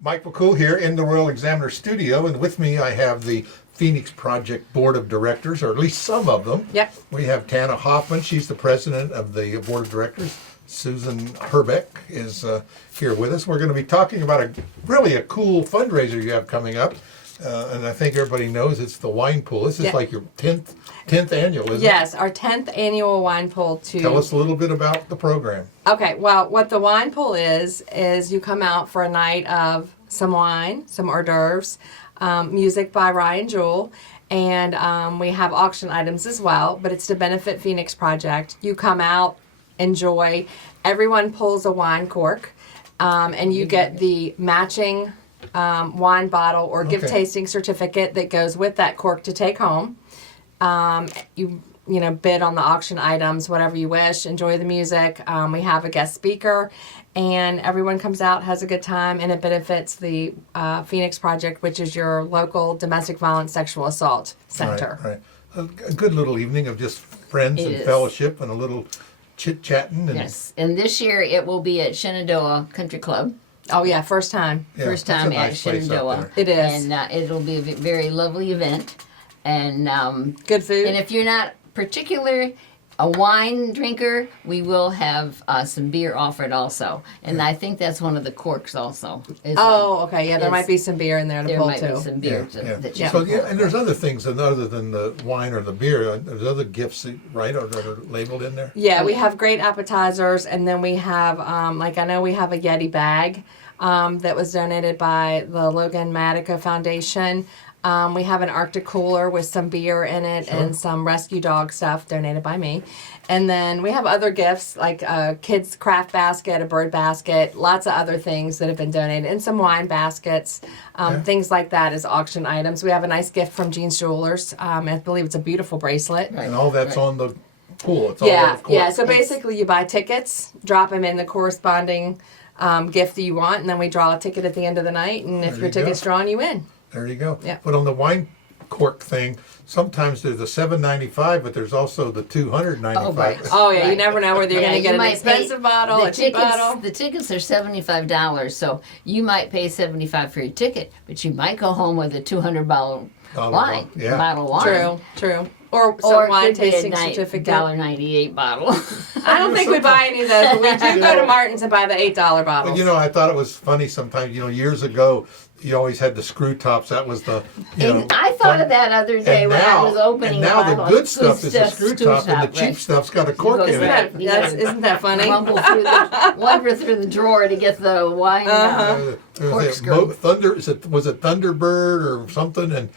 Mike McCool here in the Royal Examiner Studio, and with me I have the Phoenix Project Board of Directors, or at least some of them. Yep. We have Tana Hoffman, she's the president of the Board of Directors. Susan Herbeck is here with us. We're going to be talking about a cool fundraiser you have coming up. And I think everybody knows it's the wine pool. This is like your 10th annual, isn't it? Yes, our 10th annual wine pool. Tell us a little bit about the program. Okay, well, what the wine pool is you come out for a night of some wine, some hors d'oeuvres, music by Ryan Jewell, and we have auction items as well, but it's to benefit Phoenix Project. You come out, enjoy. Everyone pulls a wine cork, and you get the matching wine bottle or gift tasting certificate that goes with that cork to take home. You know, bid on the auction items, whatever you wish. Enjoy the music. We have a guest speaker, and everyone comes out, has a good time, and it benefits the Phoenix Project, which is your local domestic violence sexual assault center. Right. A good little evening of just friends and fellowship and a little chit-chatting. Yes, and this year it will be at Shenandoah Country Club. Oh yeah, first time. Yeah, First time at Shenandoah. It is. And it'll be a very lovely event. And good food. And if you're not particular a wine drinker, we will have some beer offered also. And I think that's one of the corks also. Okay. Yeah, there might be some beer in there to pull too. There might be some beer that you So can pull. and there's other things other than the wine or the beer. There's other gifts, right, that are labeled in there. Yeah, we have great appetizers, and then we have I know we have a Yeti bag that was donated by the Logan Matica Foundation. We have an Arctic cooler with some beer in it and some rescue dog stuff donated by me. And then we have other gifts like a kids craft basket, a bird basket, lots of other things that have been donated, and some wine baskets, things like that as auction items. We have a nice gift from Jean's Jewelers. I believe it's a beautiful bracelet. And all that's on the pool. It's Yeah. So basically you buy tickets, drop them in the corresponding gift that you want, and then we draw a ticket at the end of the night, and if your ticket's drawn, you win. There you go. Yeah. But on the wine cork thing, sometimes there's the $7.95, but there's also the $295. Oh, right. Oh yeah, you never know whether you're going to get an expensive bottle, a cheap bottle. The tickets are $75, so you might pay $75 for your ticket, but you might go home with a $200 bottle of wine. True. Or some wine tasting certificate. $1.98 bottle. I don't think we buy any of those, but we do go to Martin's and buy the $8 bottles. But I thought it was funny sometimes. Years ago, you always had the screw tops. That was the I thought of that other day when I was opening. And now the good stuff is the screw top, and the cheap stuff's got a cork in it. Isn't that funny? Wander through the drawer to get the wine. Was it Thunderbird or something? And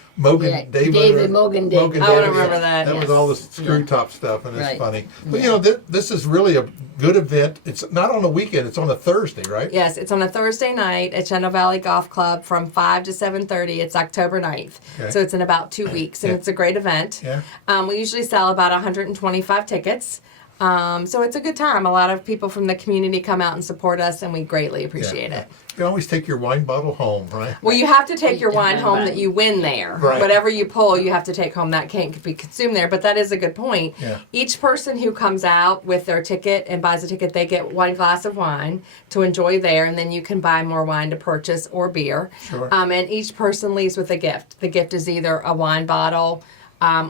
David Mogan. I don't remember that. That was all the screw top stuff, and it's funny. But this is really a good event. It's not on a weekend; it's on a Thursday, right? Yes, it's on a Thursday night at Shenandoah Valley Golf Club from 5 to 7:30. It's October 9th, so it's in about 2 weeks, and it's a great event. Yeah. We usually sell about 125 tickets. So it's a good time. A lot of people from the community come out and support us, and we greatly appreciate it. You can always take your wine bottle home, right? Well, you have to take your wine home that you win there. Right. Whatever you pull, you have to take home. That can't be consumed there, but that is a good point. Yeah. Each person who comes out with their ticket and buys a ticket, they get one glass of wine to enjoy there, and then you can buy more wine to purchase or beer. Sure. And each person leaves with a gift. The gift is either a wine bottle,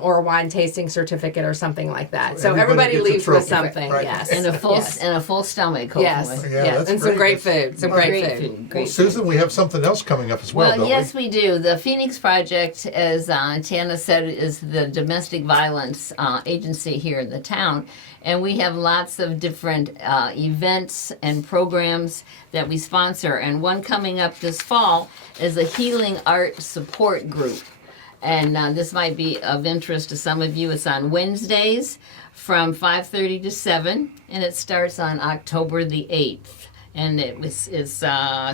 or a wine tasting certificate or something like that. So everybody leaves with something, right. yes. And a full stomach, hopefully. Yes, and some great food. Great food. Well, Susan, we have something else coming up as well, Well, don't yes, we do. The Phoenix Project, as Tana said, is the domestic violence agency here in the town. And we have lots of different events and programs that we sponsor. And one coming up this fall is a healing art support group. And this might be of interest to some of you. It's on Wednesdays from 5:30 to 7, and it starts on October the 8th. And it's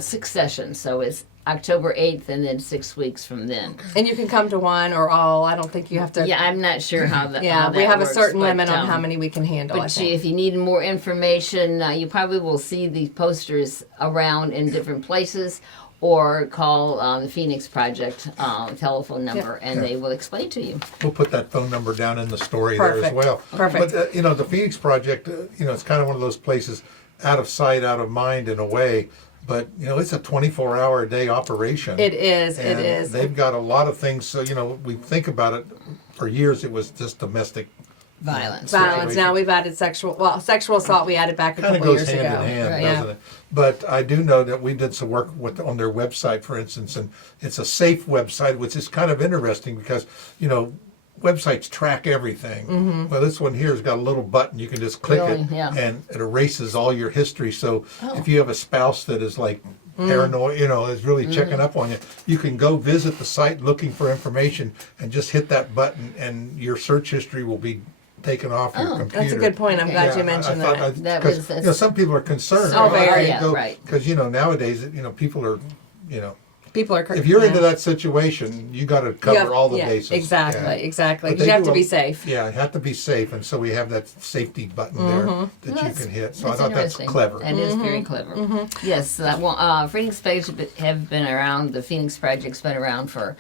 6 sessions, so it's October 8th and then 6 weeks from then. And you can come to one or all. I don't think you have to. Yeah, I'm not sure how that how that we have works, a certain but, limit on how many we can handle. But if you need more information, you probably will see these posters around in different places, or call the Phoenix Project telephone number, and they will explain to you. We'll put that phone number down in the story there as well. Perfect. But, the Phoenix Project, it's kind of one of those places, out of sight, out of mind in a way, but it's a 24-hour a day operation. It is. And It is. They've got a lot of things. So we think about it. For years, it was just domestic Violence. Violence. Now we've added sexual assault. We added back a kind of couple goes years hand ago. in hand, Right. doesn't it? But I do know that we did some work on their website, for instance, and it's a safe website, which is kind of interesting because websites track everything. Mm-hmm. Well, this one here has got a little button you can just click Really? it, Yeah. and it erases all your history. So Oh. if you have a spouse that is like paranoid, is really checking up on you, you can go visit the site looking for information and just hit that button, and your search history will be taken off your Oh, computer. That's a good point. I'm Okay. glad you mentioned that. That Because was- some people are concerned. Oh, very. Yeah, right. Because nowadays, people are, People are. if you're yeah. into that situation, you got to cover all the bases. Exactly. Yeah. Exactly. But You they have do to be safe. Yeah, you have to be safe, and so we have that safety button there that you That's- can hit. So I That's thought that's interesting. clever. That is very clever. Yes, Phoenix Page have been around. The Phoenix Project's been around for,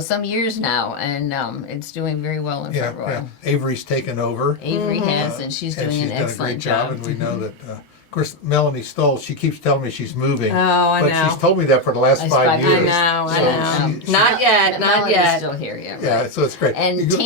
some years now, and it's doing very well in Yeah, Front Royal. yeah. Avery's taken over. Avery has, and she's doing she's an done a excellent great job, job. and we know that. Of course, Melanie Stoll, she keeps telling me she's moving. Oh, I but know. she's told me that for the last That's 5 5 years. years. I So know. she- Not yet. Not Melody's yet. still here, yeah. Yeah, Right. so it's great. And You go-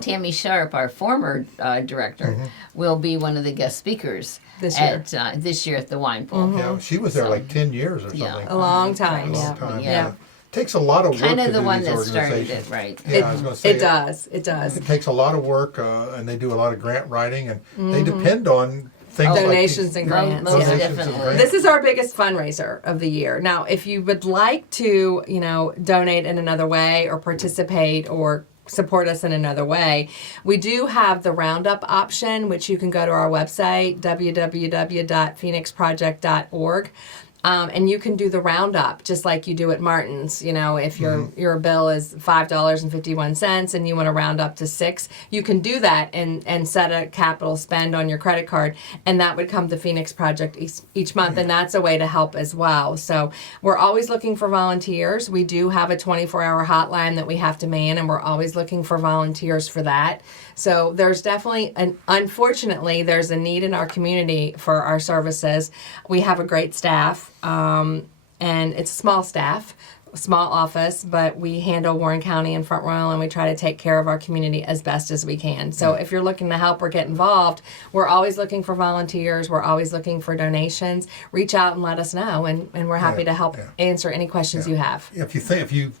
Tammy Sharp, our former director, will be one of the guest speakers This year. at this year at the wine pool. Yeah, she was there So- like 10 years or Yeah. something. A long time. A long Yeah. time. Yeah. Takes a lot of work Kind to of the do one these that started organizations. it, right? Yeah, I was going to say It does. It does. It takes a lot of work, and they do a lot of grant writing, and they depend on things Donations like and Mo- grants. most yeah. Donations and definitely. grants. This is our biggest fundraiser of the year. Now, if you would like to, donate in another way or participate or support us in another way, we do have the roundup option, which you can go to our website, www.phoenixproject.org. And you can do the roundup just like you do at Martin's. If your bill is $5.51 and you want to round up to $6, you can do that and set a capital spend on your credit card, and that would come to Phoenix Project each month, and that's a way to help as well. So we're always looking for volunteers. We do have a 24-hour hotline that we have to man, and we're always looking for volunteers for that. So there's definitely, unfortunately, there's a need in our community for our services. We have a great staff, and it's a small staff, small office, but we handle Warren County and Front Royal, and we try to take care of our community as best as we can. So if you're looking to help or get involved, we're always looking for volunteers. We're always looking for donations. Reach out and let us know, and we're happy to help answer any questions you have. if you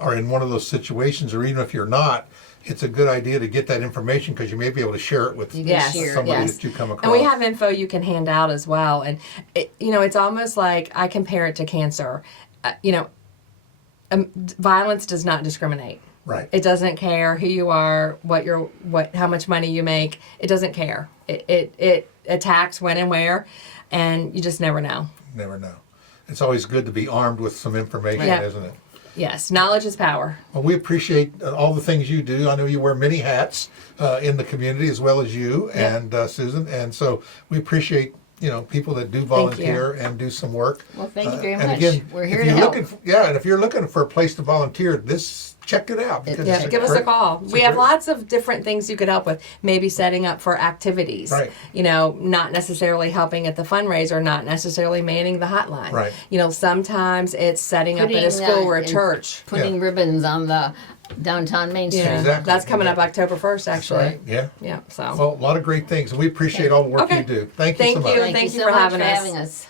are in one of those situations, or even if you're not, it's a good idea to get that information because you may be able to share it with You can Yes, share, somebody yes. that you come across. And we have info you can hand out as well. And, it's almost like I compare it to cancer. Violence does not discriminate. Right. It doesn't care who you are, how much money you make. It doesn't care. It attacks when and where, and you just never know. Never know. It's always good to be armed with some information, Yeah. isn't it? Yes, knowledge is power. Well, we appreciate all the things you do. I know you wear many hats in the community as well as you and Susan, and so we appreciate people that do volunteer and do some work. Well, thank you very And much. again, We're if here to you're help. and if you're looking for a place to volunteer, check it out. because Yeah, it's give us a great- call. it's We have great- lots of different things you could help with. Maybe setting up for activities. Right. Not necessarily helping at the fundraiser, not necessarily manning the hotline. Right. Sometimes it's setting up at a Putting, school or a and church. Putting ribbons on the downtown Main Street. Yeah. Exactly. That's coming up October 1st, That's actually. right. Yeah. Yeah, so. Well, a lot of great things, and we appreciate all the work Okay. you do. Thank you Thank so much. you. Thank you for so much having for us. having us.